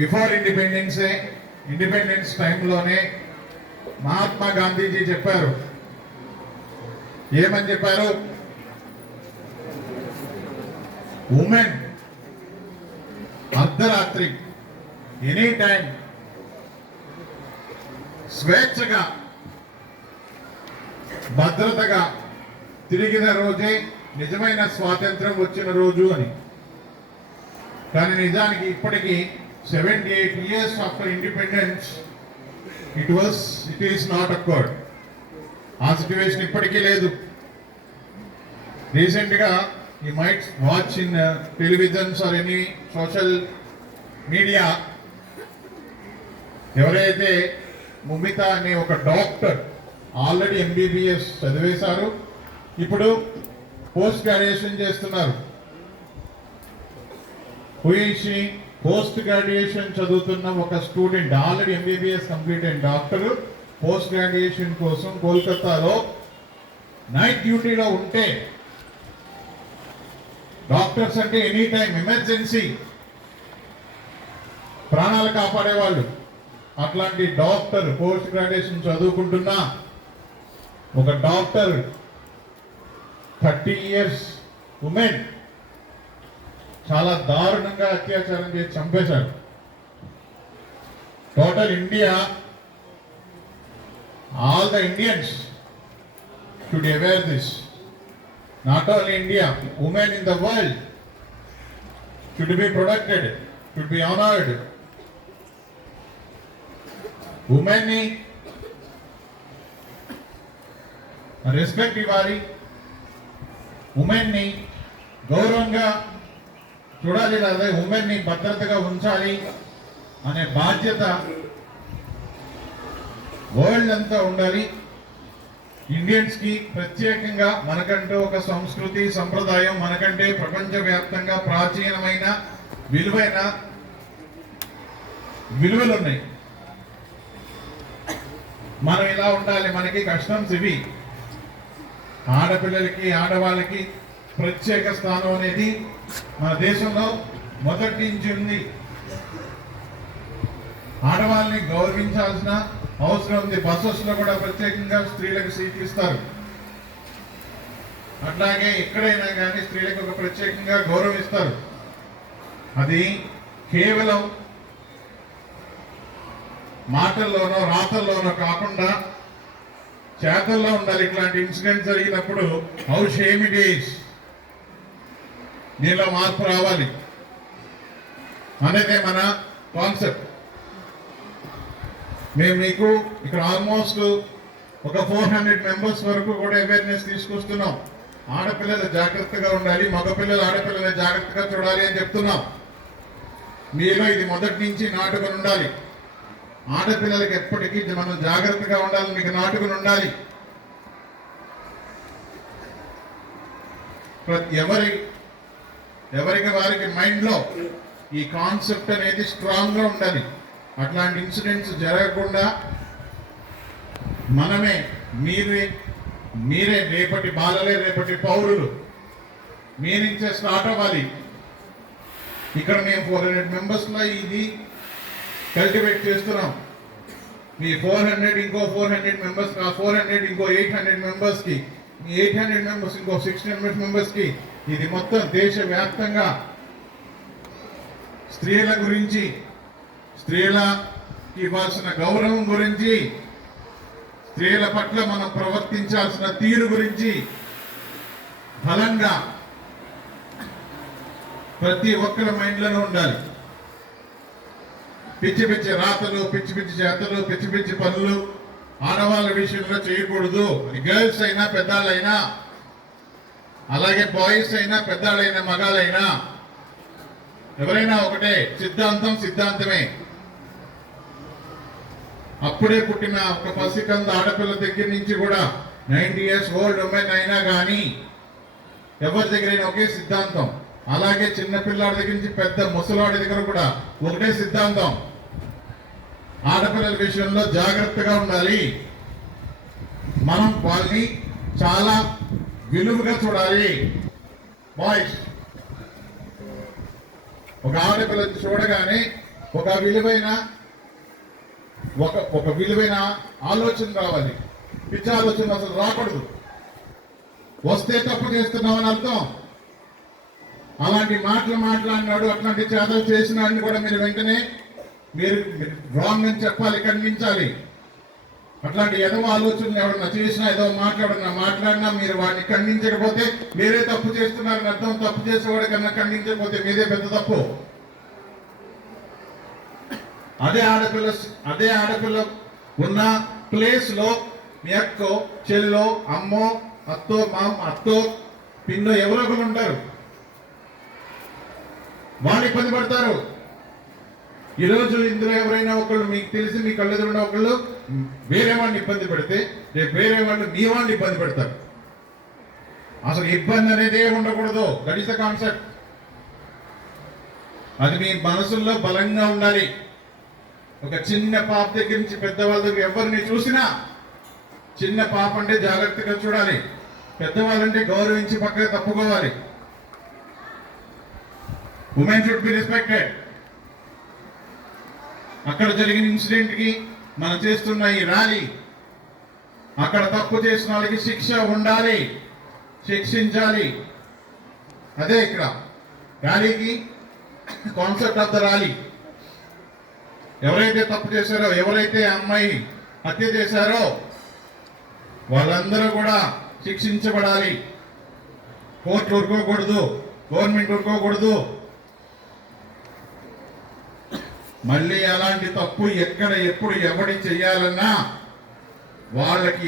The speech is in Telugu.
బిఫోర్ ఇండిపెండెన్స్ టైంలోనే మహాత్మా గాంధీజీ చెప్పారు. ఏమని చెప్పారు? ఉమెన్ అర్ధరాత్రి ఎనీ టైం స్వేచ్ఛగా భద్రతగా తిరిగిన రోజే నిజమైన స్వాతంత్రం వచ్చిన రోజు అని. కానీ నిజానికి ఇప్పటికీ 78 years after independence it is not awkward. ఆ సిచ్యువేషన్ ఇప్పటికీ లేదు. రీసెంట్గా you might watch in televisions or any social media, ఎవరైతే ముమిత అనే ఒక డాక్టర్ ఆల్రెడీ MBBS చదివేశారు, ఇప్పుడు పోస్ట్ గ్రాడ్యుయేషన్ చేస్తున్నారు. హుయిషి పోస్ట్ గ్రాడ్యుయేషన్ చదువుతున్న ఒక స్టూడెంట్, ఆల్రెడీ MBBS కంప్లీట్ అయిన డాక్టర్ పోస్ట్ గ్రాడ్యుయేషన్ కోసం కోల్కతాలో నైట్ డ్యూటీలో ఉంటే, డాక్టర్స్ అంటే ఎనీ టైం ఎమర్జెన్సీ ప్రాణాలు కాపాడేవాళ్ళు, అట్లాంటి డాక్టర్ పోస్ట్ గ్రాడ్యుయేషన్ చదువుకుంటున్నా ఒక డాక్టర్ 30 years ఉమెన్ చాలా దారుణంగా అత్యాచారం చేసి చంపేశారు. Total India, all the Indians should aware this. Not only India, women in the world should be protected, should be honored. Women ni respect ఇవ్వాలి, ఉమెన్ ని గౌరవంగా చూడాలి, లేదా ఉమెన్ ని భద్రతగా ఉంచాలి అనే బాధ్యత వరల్డ్ అంతా ఉండాలి. ఇండియన్స్ కి ప్రత్యేకంగా మనకంటూ ఒక సంస్కృతి సంప్రదాయం, మనకంటే ప్రపంచవ్యాప్తంగా ప్రాచీనమైన విలువైన విలువలు ఉన్నాయి. మనం ఇలా ఉండాలి, మనకి కస్టమ్స్ ఇవి. ఆడపిల్లలకి ఆడవాళ్ళకి ప్రత్యేక స్థానం అనేది మన దేశంలో మొదటి నుంచి ఉంది. ఆడవాళ్ళని గౌరవించాల్సిన అవసరం ఉంది. బస్సెస్ లో కూడా ప్రత్యేకంగా స్త్రీలకు సీట్లు ఇస్తారు. అట్లాగే ఎక్కడైనా కానీ స్త్రీలకు ఒక ప్రత్యేకంగా గౌరవిస్తారు. అది కేవలం మాటల్లోనో రాతల్లోనో కాకుండా చేతల్లో ఉండాలి. ఇట్లాంటి ఇన్సిడెంట్ జరిగినప్పుడు హౌ షేమ్ ఇట్ ఈస్, దీనిలో మార్పు రావాలి అనేదే మన కాన్సెప్ట్. మేము మీకు ఇక్కడ ఆల్మోస్ట్ ఒక 400 members వరకు కూడా అవేర్నెస్ తీసుకొస్తున్నాం. ఆడపిల్లలు జాగ్రత్తగా ఉండాలి, మగపిల్లలు ఆడపిల్లలు జాగ్రత్తగా చూడాలి అని చెప్తున్నాం. మీలో ఇది మొదటి నుంచి నాటుకొని ఉండాలి. ఆడపిల్లలకి ఎప్పటికీ మనం జాగ్రత్తగా ఉండాలి, మీకు నాటుకుని ఉండాలి. ఎవరికి వారికి మైండ్లో ఈ కాన్సెప్ట్ అనేది స్ట్రాంగ్గా ఉండాలి. అట్లాంటి ఇన్సిడెంట్స్ జరగకుండా మనమే మీరే రేపటి బాలలే, రేపటి పౌరులు. మీ నుంచే స్టార్ట్ అవ్వాలి. ఇక్కడ మేము 400 members ఇది కల్టివేట్ చేస్తున్నాం. మీ 400 ఇంకో 400 members, 400 ఇంకో 800 members కి, మీ 800 members ఇంకో 600 members కి, ఇది మొత్తం దేశవ్యాప్తంగా స్త్రీల గురించి, స్త్రీలకి ఇవ్వాల్సిన గౌరవం గురించి, స్త్రీల పట్ల మనం ప్రవర్తించాల్సిన తీరు గురించి బలంగా ప్రతి ఒక్కరి మైండ్లోనూ ఉండాలి. పిచ్చి పిచ్చి రాతలు, పిచ్చి పిచ్చి చేతలు, పిచ్చి పిచ్చి పనులు ఆడవాళ్ళ విషయంలో చేయకూడదు. గర్ల్స్ అయినా పెద్దాళ్ళైనా, అలాగే బాయ్స్ అయినా పెద్దాళ్ళైనా మగాళ్ళైనా ఎవరైనా ఒకటే. సిద్ధాంతమే. అప్పుడే పుట్టిన ఒక పసికంద ఆడపిల్ల దగ్గర నుంచి కూడా 90 years old ఉమెన్ అయినా కానీ ఎవరి దగ్గరైనా ఒకే సిద్ధాంతం. అలాగే చిన్నపిల్లాడి దగ్గర నుంచి పెద్ద ముసలాడి దగ్గర కూడా ఒకటే సిద్ధాంతం. ఆడపిల్లల విషయంలో జాగ్రత్తగా ఉండాలి. మనం వాళ్ళని చాలా విలువగా చూడాలి. బాయ్స్ ఒక ఆడపిల్ల చూడగానే ఒక విలువైన ఒక విలువైన ఆలోచన రావాలి. పిచ్చి ఆలోచన అసలు రాకూడదు. వస్తే తప్పు చేస్తున్నామని అర్థం. అలాంటి మాటలు మాట్లాడినాడు, అట్లాంటి చేతలు చేసినాడిని కూడా మీరు వెంటనే మీరు రాంగ్ అని చెప్పాలి, ఖండించాలి. అట్లాంటి ఎదవ ఆలోచనలు ఎవరన్నా చేసినా, ఏదో మాట్లాడినా మీరు వాడిని ఖండించకపోతే మీరే తప్పు చేస్తున్నారని అర్థం. తప్పు చేసేవాడి కన్నా ఖండించకపోతే మీదే పెద్ద తప్పు. అదే ఆడపిల్ల ఉన్న ప్లేస్ లో మీ అక్కో, చెల్లో, అమ్మో, అత్తో, పిన్నో ఎవరో ఒకరు ఉంటారు. వాళ్ళు ఇబ్బంది పడతారు. ఈరోజు ఇందులో ఎవరైనా ఒకళ్ళు మీకు తెలిసి మీ కళ్ళెదురున్న ఒకళ్ళు వేరే వాళ్ళని ఇబ్బంది పెడితే రేపు వేరే వాళ్ళు మీ వాళ్ళని ఇబ్బంది పెడతారు. అసలు ఇబ్బంది అనేదే ఉండకూడదు. That is the concept. అది మీ మనసుల్లో బలంగా ఉండాలి. ఒక చిన్న పాప దగ్గర నుంచి పెద్దవాళ్ళ దగ్గర ఎవరిని చూసినా చిన్న పాప అంటే జాగ్రత్తగా చూడాలి, పెద్దవాళ్ళంటే గౌరవించి పక్కగా తప్పుకోవాలి. Women should be respected. అక్కడ జరిగిన ఇన్సిడెంట్ కి మనం చేస్తున్న ఈ ర్యాలీ, అక్కడ తప్పు చేసిన వాళ్ళకి శిక్ష ఉండాలి, శిక్షించాలి. అదే ఇక్కడ ర్యాలీకి కాన్సెప్ట్ ఆఫ్ ద ర్యాలీ. ఎవరైతే తప్పు చేశారో, ఎవరైతే అమ్మాయి హత్య చేశారో వాళ్ళందరూ కూడా శిక్షించబడాలి. Court ఊరుకోకూడదు, government ఊరుకోకూడదు. మళ్ళీ అలాంటి తప్పు ఎక్కడ ఎప్పుడు ఎవడి చెయ్యాలన్నా వాళ్ళకి